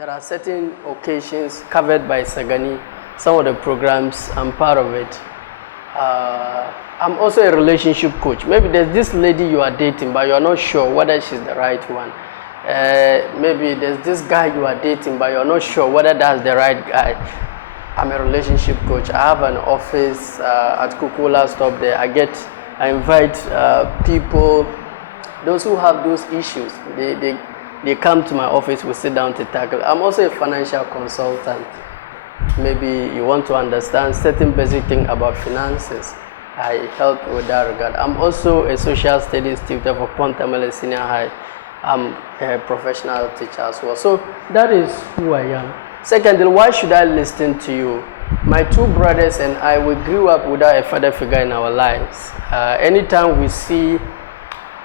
There are certain occasions covered by Sagani, some of the programs, I'm part of it. I'm also a relationship coach. Maybe there's this lady you are dating, but you're not sure whether she's the right one. Maybe there's this guy you are dating, but you're not sure whether that's the right guy. I'm a relationship coach. I have an office at Kukula Stop there. I invite people, those who have those issues. They come to my office, we sit down to tackle. I'm also a financial consultant. Maybe you want to understand certain basic things about finances. I help with that regard. I'm also a social studies tutor for Pontamele Senior High. I'm a professional teacher as well. So that is who I am. Secondly, why should I listen to you? My two brothers and I, we grew up without a father figure in our lives. Anytime we see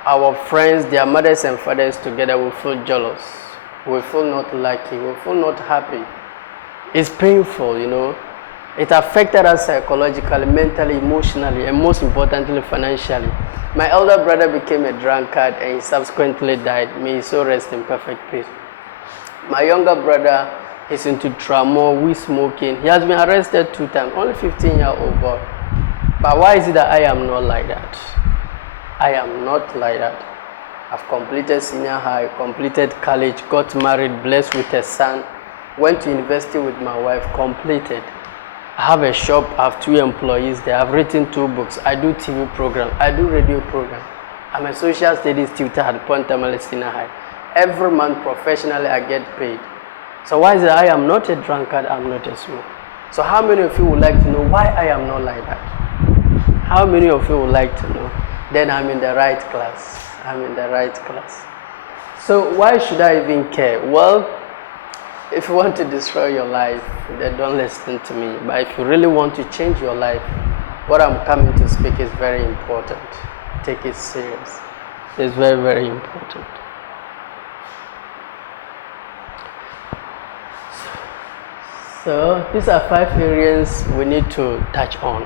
our friends, their mothers and fathers together, we feel jealous. We feel not lucky. We feel not happy. It's painful, you know. It affected us psychologically, mentally, emotionally, and most importantly, financially. My elder brother became a drunkard and he subsequently died. May he so rest in perfect peace. My younger brother is into tramor, weed smoking. He has been arrested 2 times, only 15-year-old boy. But why is it that I am not like that? I am not like that. I've completed senior high, completed college, got married, blessed with a son, went to university with my wife, completed. I have a shop, I have 2 employees there, I've written 2 books, I do TV program, I do radio program. I'm a social studies tutor at Pontamele Senior High. Every month professionally I get paid. So why is it I am not a drunkard, I'm not a smoker? So how many of you would like to know why I am not like that? How many of you would like to know? Then I'm in the right class. I'm in the right class. So why should I even care? Well, if you want to destroy your life, then don't listen to me. But if you really want to change your life, what I'm coming to speak is very important. Take it serious. It's very, very important. So these are 5 areas we need to touch on.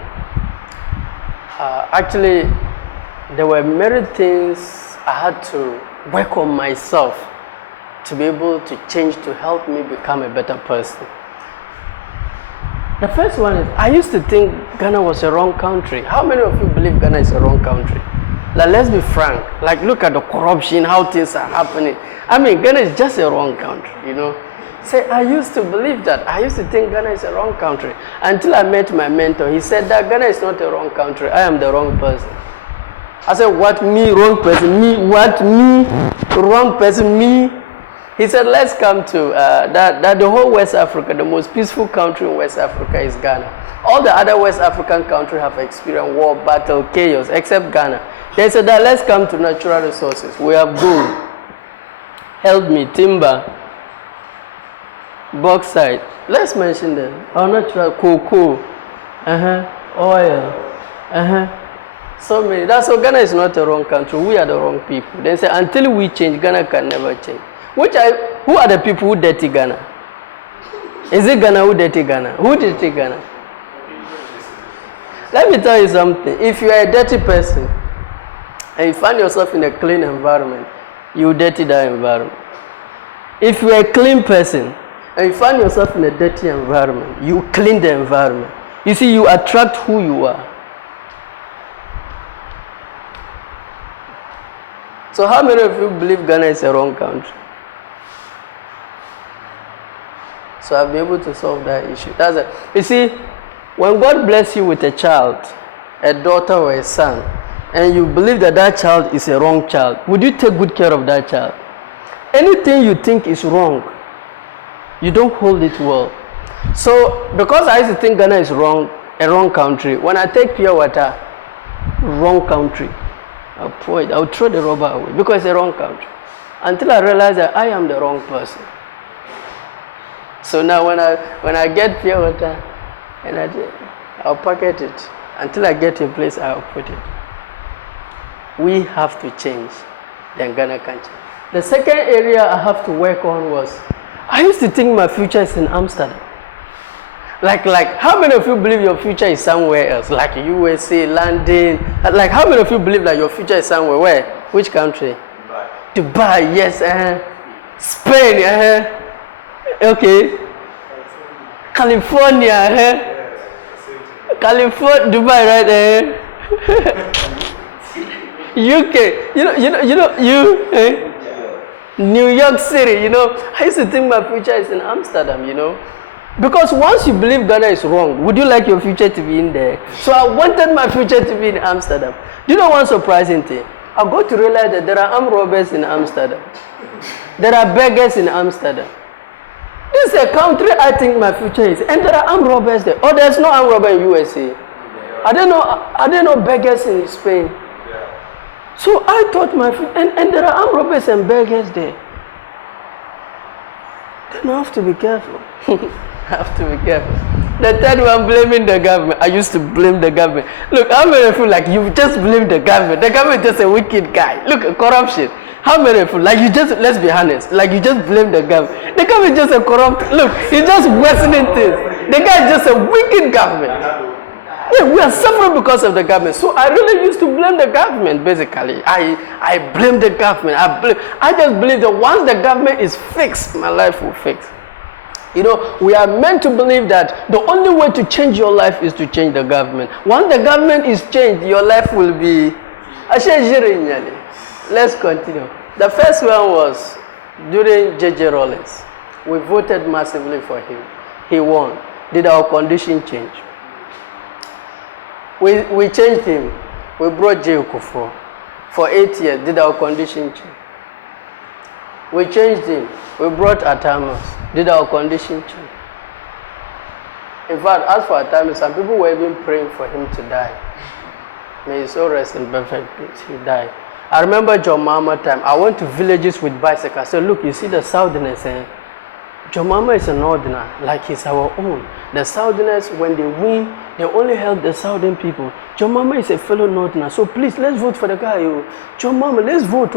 Actually, there were many things I had to work on myself to be able to change, to help me become a better person. The first one is, I used to think Ghana was a wrong country. How many of you believe Ghana is a wrong country? Like, let's be frank. Like, look at the corruption, how things are happening. I mean, Ghana is just a wrong country, you know. Say, I used to believe that. I used to think Ghana is a wrong country. Until I met my mentor. He said that Ghana is not a wrong country. I am the wrong person. I said, what, me, wrong person? Me, what, me, wrong person, me? He said, let's come to that the whole West Africa, the most peaceful country in West Africa is Ghana. All the other West African countries have experienced war, battle, chaos, except Ghana. They said that let's come to natural resources. We have gold, help me, timber, bauxite. Let's mention them. Our natural cocoa, oil, so many. That's why Ghana is not a wrong country. We are the wrong people. They say until we change, Ghana can never change. Who are the people who dirty Ghana? Is it Ghana who dirty Ghana? Who dirty Ghana? Let me tell you something. If you are a dirty person and you find yourself in a clean environment, you dirty that environment. If you are a clean person and you find yourself in a dirty environment, you clean the environment. You see, you attract who you are. So how many of you believe Ghana is a wrong country? So I'll be able to solve that issue. That's it. You see, when God bless you with a child, a daughter or a son, and you believe that that child is a wrong child, would you take good care of that child? Anything you think is wrong, you don't hold it well. So because I used to think Ghana is wrong, a wrong country, when I take pure water, wrong country, I'll pour it, I'll throw the rubber away because it's a wrong country. Until I realize that I am the wrong person. So now when I get pure water, and I'll packet it. Until I get to a place, I'll put it. We have to change. Then Ghana can change. The second area I have to work on was, I used to think my future is in Amsterdam. Like, how many of you believe your future is somewhere else? Like USA, London. Like, how many of you believe that your future is somewhere? Where? Which country? Dubai, yes. Spain, Okay. California, California, Dubai, right there. UK, New York City, I used to think my future is in Amsterdam, Because once you believe Ghana is wrong, would you like your future to be in there? So I wanted my future to be in Amsterdam. Do you know one surprising thing? I got to realize that there are armed robbers in Amsterdam. There are beggars in Amsterdam. This is a country I think my future is. And there are armed robbers there. Oh, there's no armed robber in USA. I don't know beggars in Spain. So I thought my future, and there are armed robbers and beggars there. Then I have to be careful. I have to be careful. The third one, blaming the government. I used to blame the government. Look, how many feel like you just blame the government? The government is just a wicked guy. Look, corruption. How many feel like you just, let's be honest, like you just blame the government. The government is just a corrupt, look, he's just worsening things. The guy is just a wicked government. Yeah, we are suffering because of the government. So I really used to blame the government, basically. I blame the government. I just believe that once the government is fixed, my life will fix. We are meant to believe that the only way to change your life is to change the government. Once the government is changed, your life will be... Let's continue. The first one was during J.J. Rollins. We voted massively for him. He won. Did our condition change? We changed him. We brought J. Okufor. For 8 years, did our condition change? We changed him. We brought Atamas. Did our condition change? In fact, as for Atamas, some people were even praying for him to die. May his soul rest in perfect peace. He died. I remember John Mama time. I went to villages with bicycles. I said, look, you see the Southerners, John Mama is a northerner, like he's our own. The Southerners, when they win, they only help the Southern people. John Mama is a fellow northerner, so please, let's vote for the guy. John Mama, let's vote.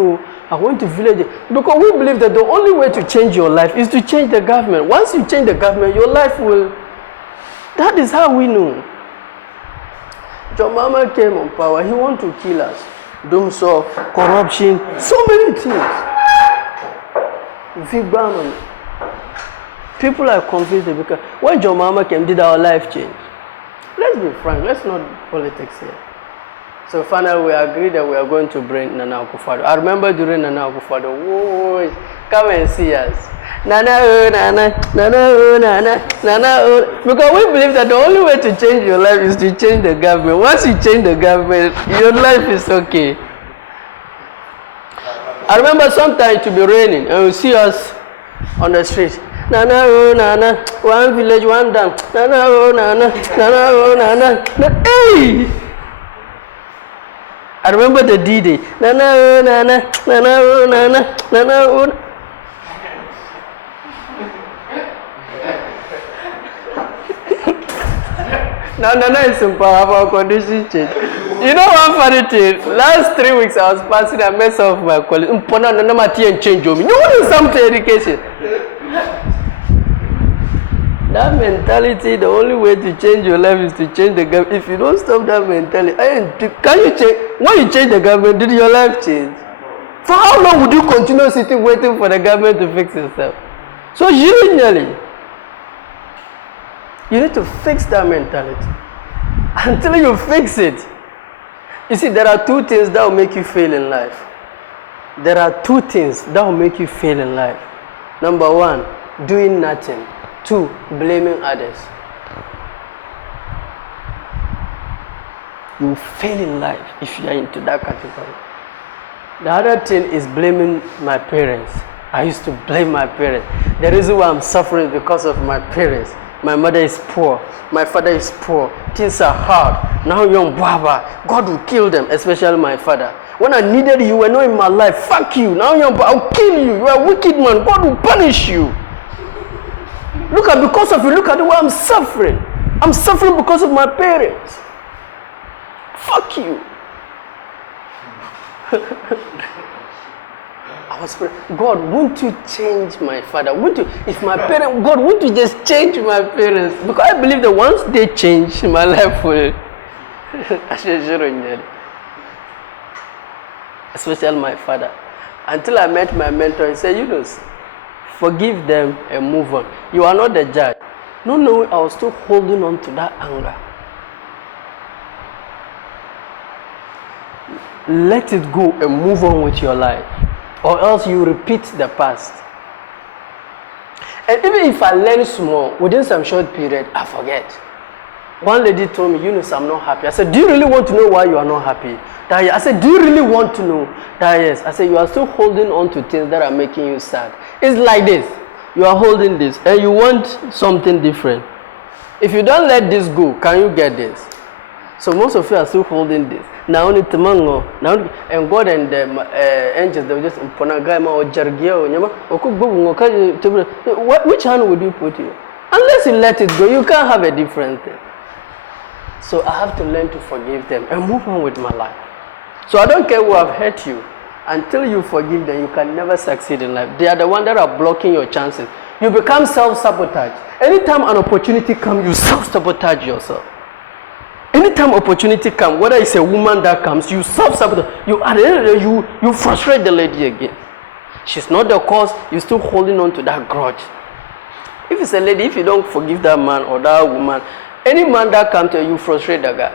I went to villages. Because we believe that the only way to change your life is to change the government. Once you change the government, your life will... That is how we know. John Mama came on power. He wanted to kill us. Doomsaw, corruption, so many things. Vigban. People are confused because when John Mama came, did our life change? Let's be frank, let's not politics here. So finally we agreed that we are going to bring Nana Akufo-Addo. I remember during Nana Akufo-Addo, whoa, come and see us. Nana, oh, Nana, Nana, oh, Nana, Nana, oh. Because we believe that the only way to change your life is to change the government. Once you change the government, your life is okay. I remember sometimes to be raining and you see us on the street. Nana, oh, Nana, one village, one dam. Nana, oh, Nana, Nana, oh, Nana. Hey! I remember the D-Day. Nana, oh, Nana, Nana, oh, Nana, Nana, oh. Now Nana is in power for condition change. You know one funny thing? Last 3 weeks I was passing, I met some of my colleagues. Change me. You want some education? That mentality, the only way to change your life is to change the government. If you don't stop that mentality, can you change? When you change the government, did your life change? For how long would you continue sitting waiting for the government to fix itself? So usually, you need to fix that mentality. Until you fix it. You see, there are two things that will make you fail in life. There are two things that will make you fail in life. Number one, doing nothing. Two, blaming others. You fail in life if you are into that category. The other thing is blaming my parents. I used to blame my parents. The reason why I'm suffering is because of my parents. My mother is poor. My father is poor. Things are hard. Now young Baba, God will kill them, especially my father. When I needed you, you were not in my life. Fuck you. Now young Baba, I'll kill you. You are a wicked man. God will punish you. Because of you, look at the way I'm suffering. I'm suffering because of my parents. Fuck you. I was praying, God, won't you change my father? Won't you, if my parents, God, won't you just change my parents? Because I believe that once they change, my life will. Especially my father. Until I met my mentor, he said, Yunus, Forgive them and move on. You are not the judge. No, I was still holding on to that anger. Let it go and move on with your life, or else you repeat the past. And even if I learn small, within some short period, I forget. One lady told me, Yunus, I'm not happy. I said, do you really want to know why you are not happy? I said, do you really want to know? Yes. I said, you are still holding on to things that are making you sad. It's like this. You are holding this and you want something different. If you don't let this go, can you get this? So most of you are still holding this. Now only Tamango, now and God and the angels, they will just Ponagama or Jargio, which hand would you put you? Unless you let it go, you can't have a different thing. So I have to learn to forgive them and move on with my life. So I don't care who have hurt you. Until you forgive them, you can never succeed in life. They are the ones that are blocking your chances. You become self-sabotage. Anytime an opportunity comes, you self-sabotage yourself. Anytime opportunity comes, whether it's a woman that comes, you self-sabotage. You frustrate the lady again. She's not the cause, you're still holding on to that grudge. If it's a lady, if you don't forgive that man or that woman, any man that comes to you, frustrate the guy.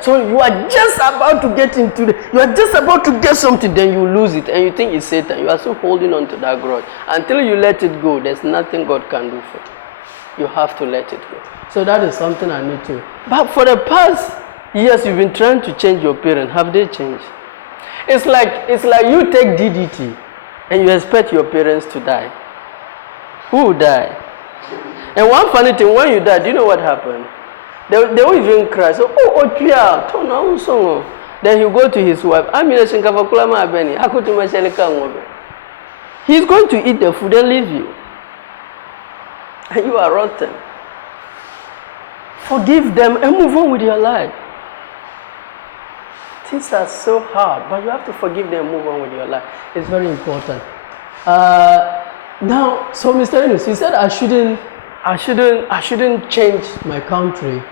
So you are just about to get you are just about to get something, then you lose it and you think it's Satan. You are still holding on to that grudge. Until you let it go, there's nothing God can do for you. You have to let it go. So that is something I need to. But for the past years, you've been trying to change your parents. Have they changed? It's like you take DDT and you expect your parents to die. Who will die? And one funny thing, when you die, do you know what happened? They will even cry. So, then he'll go to his wife. He's going to eat the food and leave you. And you are rotten. Forgive them and move on with your life. Things are so hard, but you have to forgive them and move on with your life. It's very important. Now, so Mr. Yunus, he said I shouldn't change my country.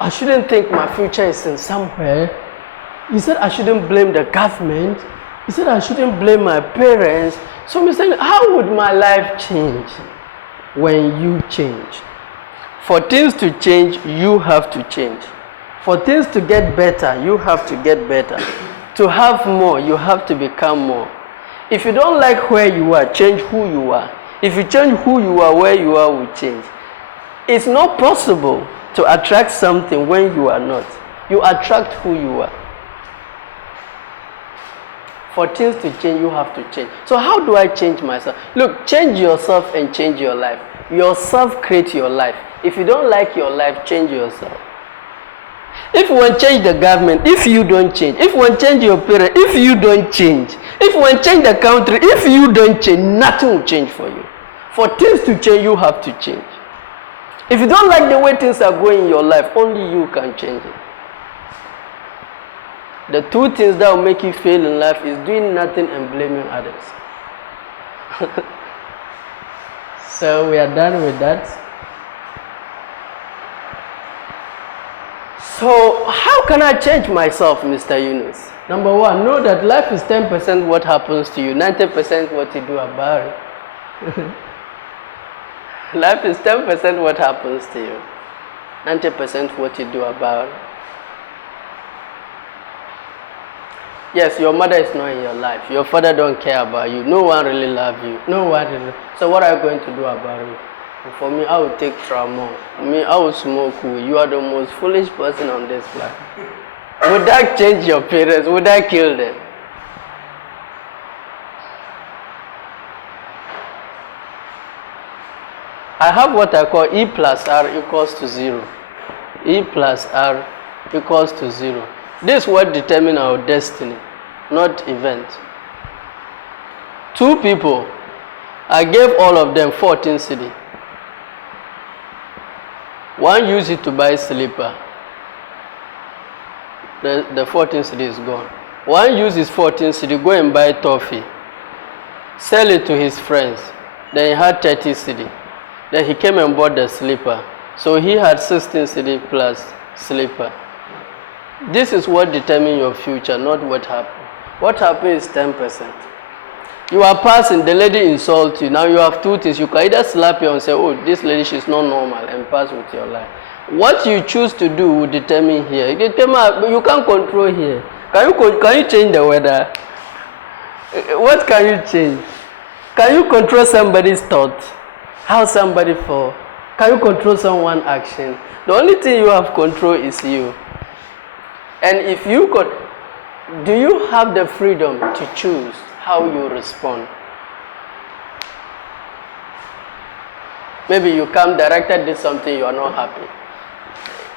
I shouldn't think my future is in somewhere. He said I shouldn't blame the government. He said I shouldn't blame my parents. So Mr. Yunus, how would my life change when you change? For things to change, you have to change. For things to get better, you have to get better. To have more, you have to become more. If you don't like where you are, change who you are. If you change who you are, where you are will change. It's not possible to attract something when you are not. You attract who you are. For things to change, you have to change. So how do I change myself? Look, change yourself and change your life. Yourself creates your life. If you don't like your life, change yourself. If you want to change the government, if you don't change. If you want to change your parents, if you don't change. If you want to change the country, if you don't change, nothing will change for you. For things to change, you have to change. If you don't like the way things are going in your life, only you can change it. The two things that will make you fail in life is doing nothing and blaming others. So we are done with that. So how can I change myself, Mr. Yunus? Number one, know that life is 10% what happens to you, 90% what you do about it. Life is 10% what happens to you, 90% what you do about it. Yes, your mother is not in your life. Your father don't care about you. No one really loves you. No one really. So what are you going to do about it? For me, I will take trauma. Me, I will smoke weed. You are the most foolish person on this planet. Would that change your parents? Would that kill them? I have what I call E plus R equals to 0. E plus R equals to 0. This is what determines our destiny, not events. Two people, I gave all of them 14 cedi. One used it to buy slipper. The 14 cedi is gone. One used his 14 cedi, go and buy toffee. Sell it to his friends. Then he had 30 cedi. Then he came and bought the slipper. So he had 16 cedi plus slipper. This is what determines your future, not what happened. What happened is 10%. You are passing, the lady insults you. Now you have two things. You can either slap her and say, oh, this lady, she's not normal, and pass with your life. What you choose to do will determine here. You can't control here. Can you change the weather? What can you change? Can you control somebody's thought? How somebody fall? Can you control someone's action? The only thing you have control is you. And if you could, do you have the freedom to choose how you respond? Maybe you come, director did something, you are not happy.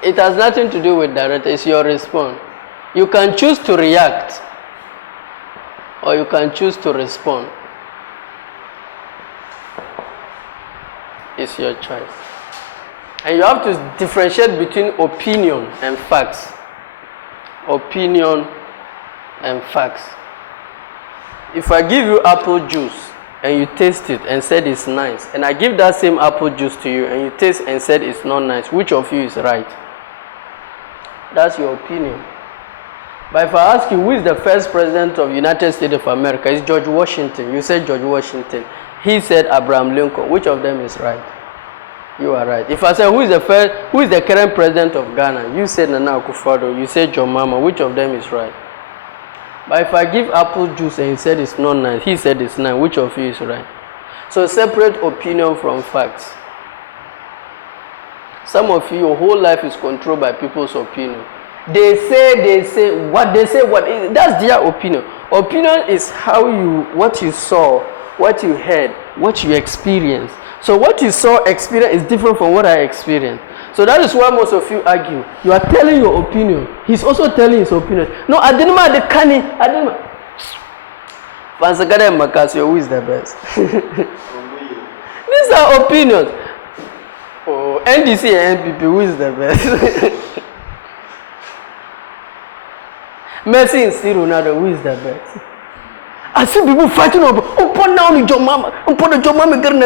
It has nothing to do with director, it's your response. You can choose to react, or you can choose to respond. It's your choice. And you have to differentiate between opinion and facts. Opinion and facts. If I give you apple juice and you taste it and said it's nice, and I give that same apple juice to you and you taste and said it's not nice, which of you is right? That's your opinion. But if I ask you who is the first president of the United States of America, it's George Washington. You said George Washington. He said Abraham Lincoln. Which of them is right? You are right. If I say who is the current president of Ghana, you said Nana Akufo-Addo. You said John Mahama. Which of them is right? But if I give apple juice and he said it's not nice, he said it's nice, which of you is right? So separate opinion from facts. Some of you, your whole life is controlled by people's opinion. They say, what that's their opinion. Opinion is what you saw, what you heard, what you experienced. So what you saw, experience is different from what I experienced. So that is why most of you argue. You are telling your opinion. He's also telling his opinion. No, I didn't mind the canny. I didn't mind. Vansagada and Makasio, who is the best? These are opinions. Oh, NDC and NPP, who is the best? Messi and C. Ronaldo, who is the best? I see people fighting over, upon now the John Mama, upon the John Mama, then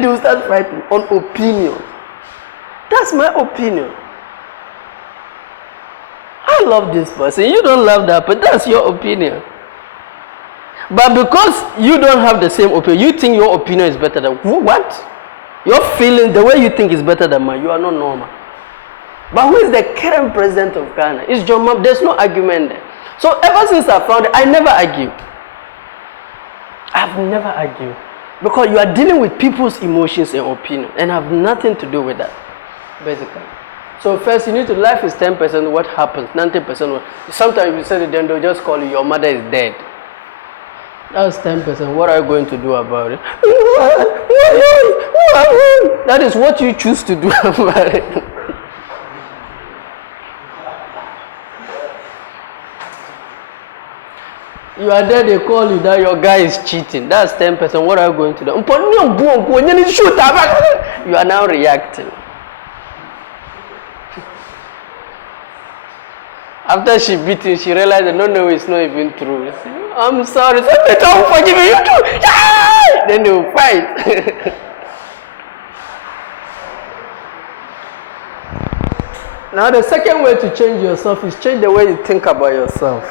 they will start fighting on opinion. That's my opinion. I love this person. You don't love that, but that's your opinion. But because you don't have the same opinion, you think your opinion is better than what? Your feeling, the way you think is better than mine. You are not normal. But who is the current president of Ghana? It's John Mahama. There's no argument there. So ever since I found it, I never argue. I've never argued. Because you are dealing with people's emotions and opinions, and have nothing to do with that, basically. So first, you need to, life is 10% what happens, 90% what. Sometimes you say it, then they'll just call you, your mother is dead. That's 10%. What are you going to do about it? That is what you choose to do about it. You are there, they call you that your guy is cheating. That's 10%. What are you going to do? You are now reacting. After she beat him, she realized that no, it's not even true. I'm sorry. I don't forgive you too. Then they will fight. Now the second way to change yourself is change the way you think about yourself.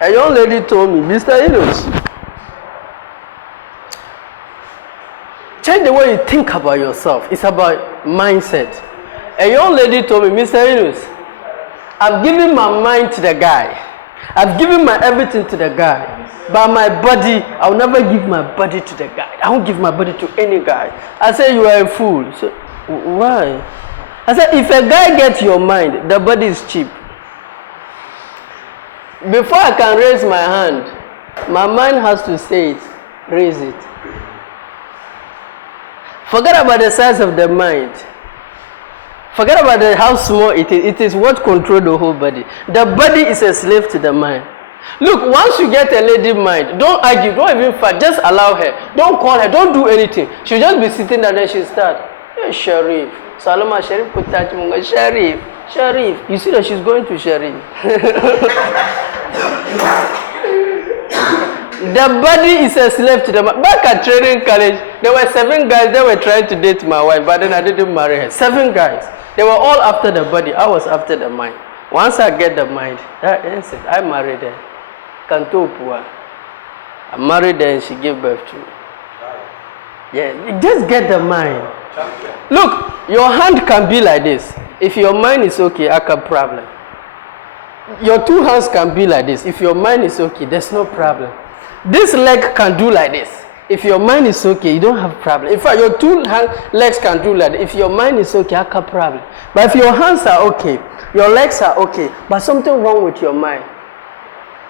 A young lady told me, Mr. Yunus, change the way you think about yourself. It's about mindset. A young lady told me, Mr. Yunus, I've given my mind to the guy. I've given my everything to the guy. But my body, I'll never give my body to the guy. I won't give my body to any guy. I said, you are a fool. So, why? I said, if a guy gets your mind, the body is cheap. Before I can raise my hand, my mind has to say it, raise it. Forget about the size of the mind. Forget about how small it is. It is what controls the whole body. The body is a slave to the mind. Look, once you get a lady mind, don't argue, don't even fight, just allow her. Don't call her, don't do anything. She'll just be sitting there and then she'll start. Hey, Sharif. Saloma Sharif Kutachimunga. Sharif. You see that she's going to Sharif. The body is a slave to the mind. Back at training college, there were 7 guys that were trying to date my wife, but then I didn't marry her. 7 guys. They were all after the body. I was after the mind. Once I get the mind, that ends it. I married her. Kantopua. I married her and she gave birth to me. Yeah, just get the mind. Look, your hand can be like this. If your mind is okay, I can problem. Your two hands can be like this. If your mind is okay, there's no problem. This leg can do like this. If your mind is okay, you don't have problem. In fact, your two legs can do like that. If your mind is okay, I can problem. But if your hands are okay, your legs are okay, but something wrong with your mind,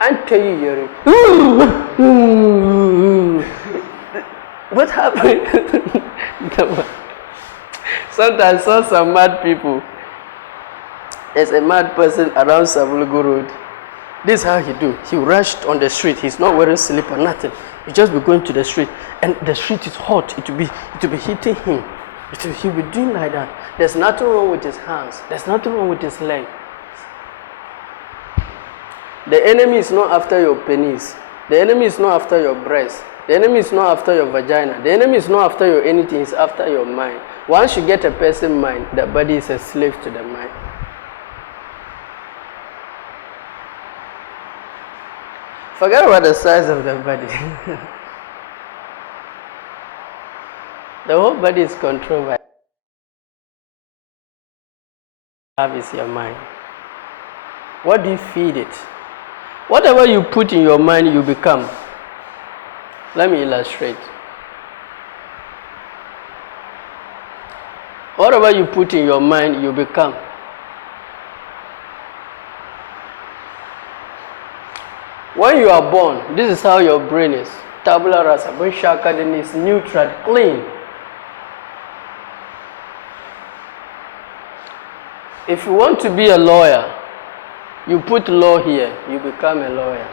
I tell you, you're what happened? Sometimes I saw some mad people. There's a mad person around Savulugu Road. This is how he do. He rushed on the street. He's not wearing slipper, nothing. He just be going to the street, and the street is hot. It will be hitting him. He'll be doing like that. There's nothing wrong with his hands. There's nothing wrong with his leg. The enemy is not after your penis. The enemy is not after your breast. The enemy is not after your vagina. The enemy is not after your anything. It's after your mind. Once you get a person's mind, the body is a slave to the mind. Forget about the size of the body. The whole body is controlled by is your mind. What do you feed it? Whatever you put in your mind, you become. Let me illustrate. Whatever you put in your mind, you become. When you are born, this is how your brain is. Tabula rasa, when shakadin is neutral, clean. If you want to be a lawyer, you put law here, you become a lawyer.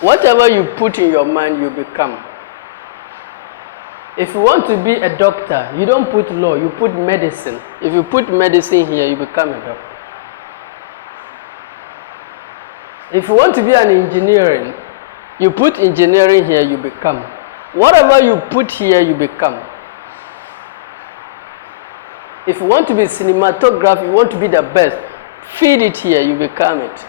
Whatever you put in your mind, you become. If you want to be a doctor, you don't put law, you put medicine. If you put medicine here, you become a doctor. If you want to be an engineering, you put engineering here, you become. Whatever you put here, you become. If you want to be cinematographer, you want to be the best, feed it here, you become it.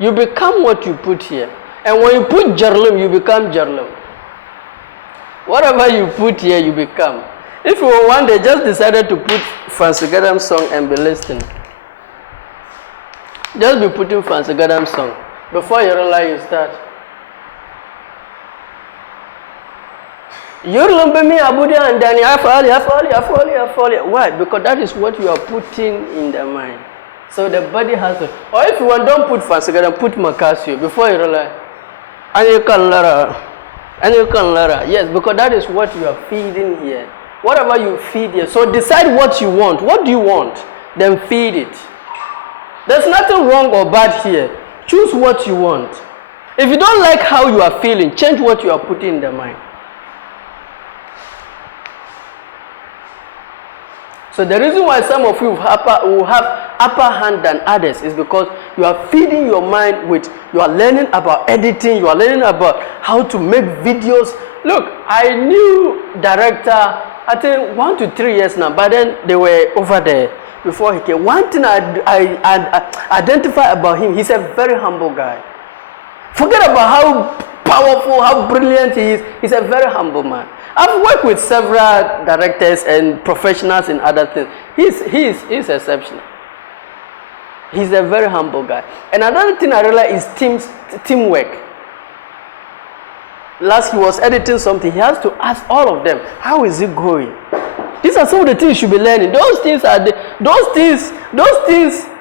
You become what you put here. And when you put Jarlum, you become Jarlum. Whatever you put here, you become. If you were one day just decided to put Fancy Gadam song and be listening, just be putting Fancy Gadam song. Before you realize, you start. And then why? Because that is what you are putting in the mind. So the body has to. Or if you want, don't put Fancy Gadam, put Makasio. Before you realize, and you can learn. And you can learn. Yes, because that is what you are feeding here. Whatever you feed here. So decide what you want. What do you want? Then feed it. There's nothing wrong or bad here. Choose what you want. If you don't like how you are feeling, change what you are putting in the mind. So the reason why some of you will have upper hand than others is because you are feeding your mind with, you are learning about editing, you are learning about how to make videos. Look, I knew director, I think 1 to 3 years now, but then they were over there before he came. One thing I identify about him, he's a very humble guy. Forget about how powerful, how brilliant he is. He's a very humble man. I've worked with several directors and professionals in other things. He's exceptional. He's a very humble guy. And another thing I realized is teamwork. Last he was editing something, he has to ask all of them, how is it going? These are some of the things you should be learning. Those things are those things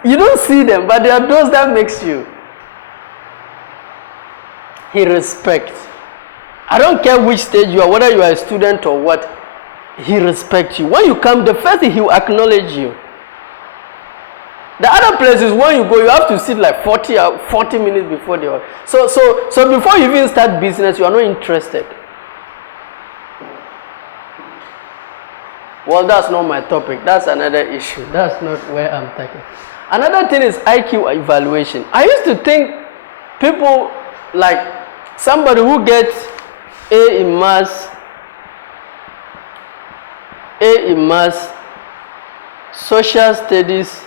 you don't see them, but they are those that makes you. He respects. I don't care which stage you are, whether you are a student or what, he respects you. When you come, the first thing he will acknowledge you. The other places, when you go, you have to sit like 40 minutes before they are. So before you even start business, you are not interested. Well, that's not my topic. That's another issue. That's not where I'm talking. Another thing is IQ evaluation. I used to think people like somebody who gets A in maths, social studies,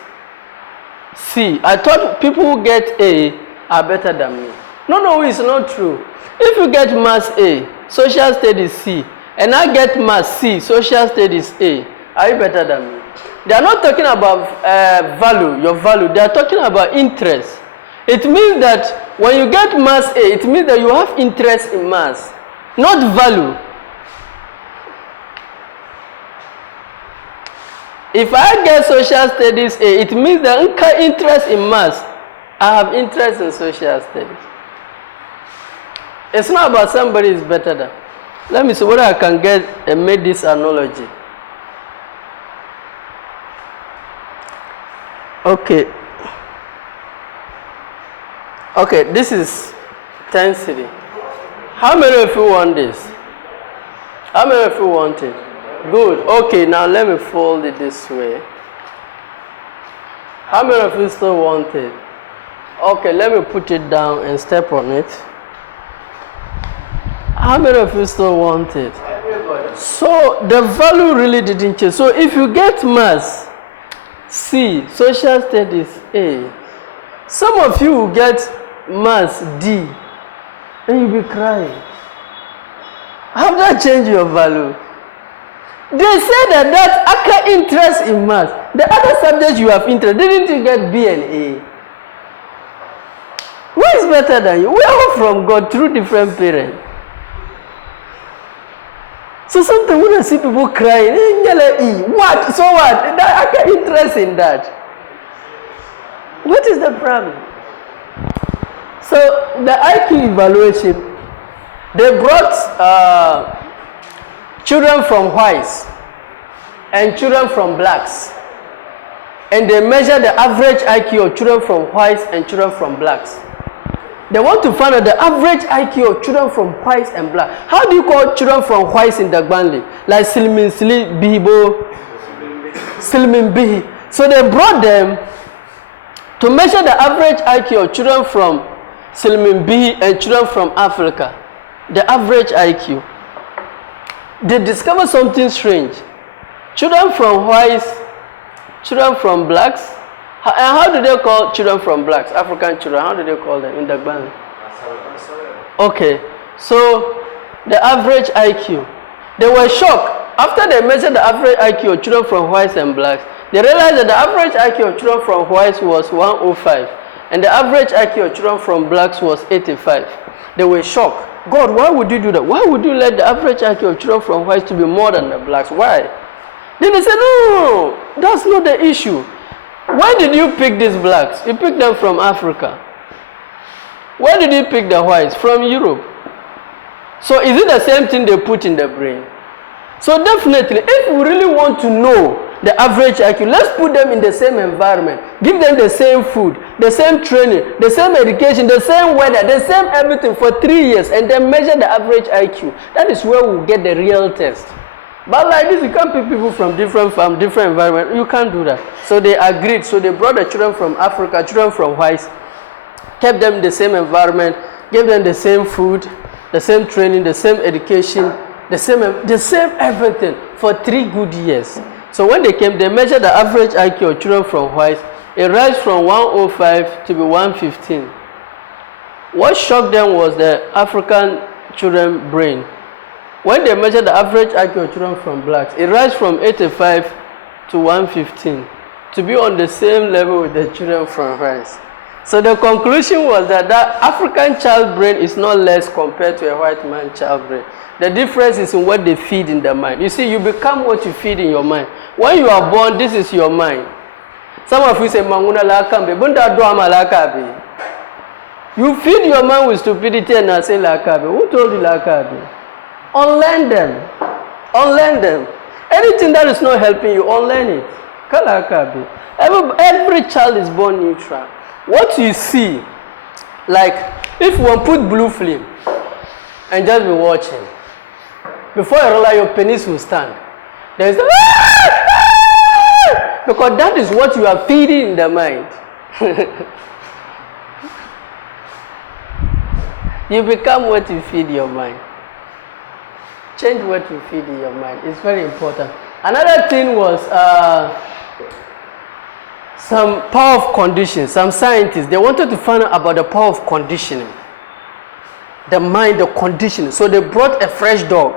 C. I thought people who get A are better than me. No, it's not true. If you get maths A, social studies C, and I get maths C, social studies A, are you better than me? They are not talking about value, your value. They are talking about interest. It means that when you get maths A, it means that you have interest in maths, not value. If I get social studies A, it means that I have interest in maths. I have interest in social studies. It's not about somebody is better than. Let me see whether I can get and make this analogy. Okay. Okay, this is 10 city. How many of you want this? How many of you want it? Good. Okay, now let me fold it this way. How many of you still want it? Okay, let me put it down and step on it. How many of you still want it? Everybody. So the value really didn't change. So if you get maths C, social studies A, some of you will get maths D, and you'll be crying. How that change your value? They say that ACA interest in maths. The other subjects you have interest, didn't you get B and A? Who is better than you? We are all from God through different parents. So sometimes when I see people crying, what? So what? I can interest in that. What is the problem? So the IQ evaluation, they brought children from whites and children from blacks, and they measure the average IQ of children from whites and children from blacks. They want to find out the average IQ of children from whites and blacks. How do you call children from whites in Dagbandi? Like Silmin Sili Bihibo, Silmin Bihi. So they brought them to measure the average IQ of children from Silmin Bihi and children from Africa. The average IQ. They discovered something strange. Children from whites, children from blacks. And how do they call children from blacks, African children? How do they call them in Dagbandi? Okay, so the average IQ. They were shocked. After they measured the average IQ of children from whites and blacks, they realized that the average IQ of children from whites was 105, and the average IQ of children from blacks was 85. They were shocked. God, why would you do that? Why would you let the average IQ of children from whites to be more than the blacks? Why? Then they said, no, that's not the issue. Why did you pick these blacks? You picked them from Africa. Why did you pick the whites? From Europe. So is it the same thing they put in the brain? So definitely, if we really want to know the average IQ, let's put them in the same environment. Give them the same food, the same training, the same education, the same weather, the same everything for 3 years, and then measure the average IQ. That is where we'll get the real test. But like this, you can't pick people from different environments. You can't do that. So they agreed. So they brought the children from Africa, children from whites, kept them in the same environment, gave them the same food, the same training, the same education, the same everything for 3 good years. So when they came, they measured the average IQ of children from whites. It rose from 105 to be 115. What shocked them was the African children brain. When they measured the average IQ of children from blacks, it rose from 85 to 115 to be on the same level with the children from whites. So the conclusion was that African child brain is not less compared to a white man child brain. The difference is in what they feed in the mind. You see, you become what you feed in your mind. When you are born, this is your mind. Some of you say, Manguna lakambe, bunda doama lakabe. You feed your mind with stupidity and I say lakabe. Who told you lakabe? Unlearn them. Unlearn them. Anything that is not helping you, unlearn it. Kalakabe. Every child is born neutral. What you see, like if one put blue film and just be watching, before you realize your penis will stand. There is because that is what you are feeding in the mind. You become what you feed your mind. Change what you feed in your mind. It's very important. Another thing was some power of conditioning. Some scientists, they wanted to find out about the power of conditioning. The mind, the conditioning. So they brought a fresh dog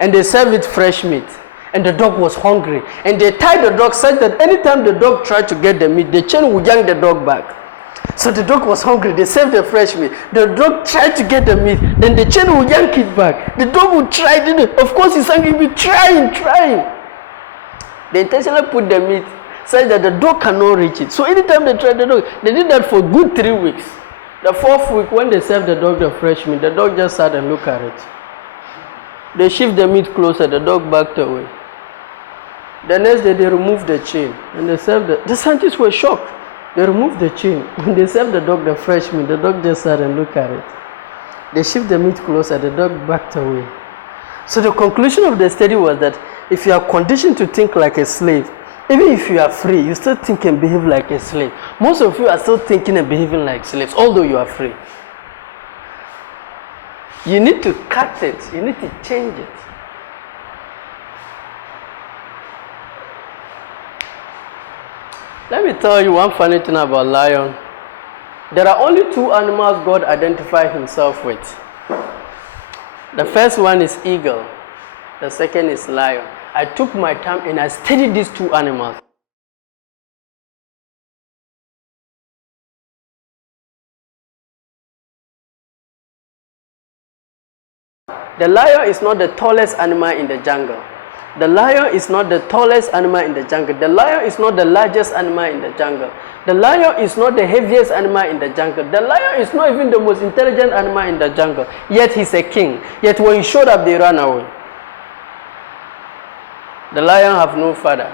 and they served it fresh meat. And the dog was hungry. And they tied the dog such that anytime the dog tried to get the meat, the chain would yank the dog back. So the dog was hungry. They served the fresh meat. The dog tried to get the meat. Then the chain would yank it back. The dog would try. Of course, he's angry, trying. They intentionally put the meat such that the dog cannot reach it. So anytime they tried the dog, they did that for good 3 weeks. The 4th week, when they served the dog the fresh meat, the dog just sat and looked at it. They shift the meat closer, the dog backed away. The next day, they removed the chain and they served the scientists were shocked. They removed the chain. When they served the dog the fresh meat, the dog just sat and looked at it. They shift the meat closer, the dog backed away. So the conclusion of the study was that if you are conditioned to think like a slave, even if you are free, you still think and behave like a slave. Most of you are still thinking and behaving like slaves, although you are free. You need to cut it. You need to change it. Let me tell you one funny thing about lion. There are only 2 animals God identified himself with. The first one is eagle. The second is lion. I took my time and I studied these 2 animals. The lion is not the tallest animal in the jungle. The lion is not the tallest animal in the jungle. The lion is not the largest animal in the jungle. The lion is not the heaviest animal in the jungle. The lion is not even the most intelligent animal in the jungle. Yet he's a king. Yet when he showed up, they ran away. The lion has no father.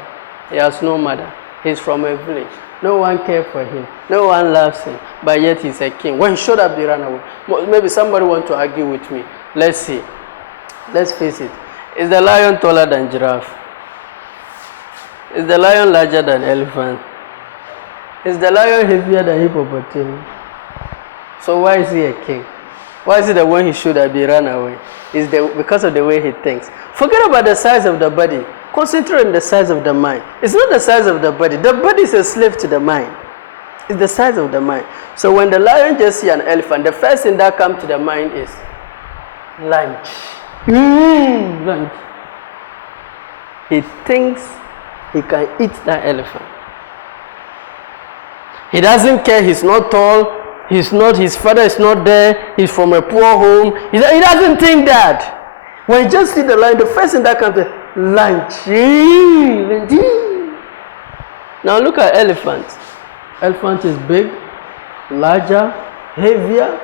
He has no mother. He's from a village. No one cares for him. No one loves him. But yet he's a king. When he showed up, they ran away. Maybe somebody wants to argue with me. Let's see. Let's face it. Is the lion taller than giraffe? Is the lion larger than elephant? Is the lion heavier than hippopotamus? So why is he a king? Why is it that when he should have been ran away? It's because of the way he thinks. Forget about the size of the body. Concentrate on the size of the mind. It's not the size of the body. The body is a slave to the mind. It's the size of the mind. So when the lion just sees an elephant, the first thing that comes to the mind is lunch. Lunch. He thinks he can eat that elephant. He doesn't care. He's not tall. His father is not there. He's from a poor home. He doesn't think that. When he just sees the lion, the first thing that comes to lunch. Now look at elephants. Elephant is big, larger, heavier.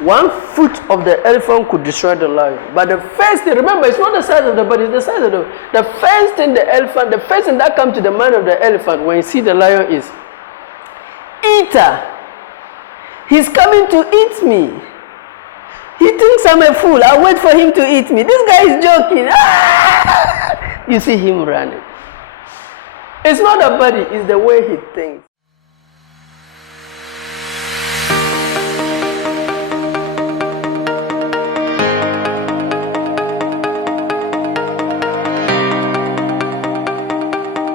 1 foot of the elephant could destroy the lion. But the first thing, remember, it's not the size of the body, it's the size of the first thing the first thing that comes to the mind of the elephant when you see the lion is eater. He's coming to eat me. He thinks I'm a fool. I'll wait for him to eat me. This guy is joking. Ah! You see him running. It's not the body, it's the way he thinks.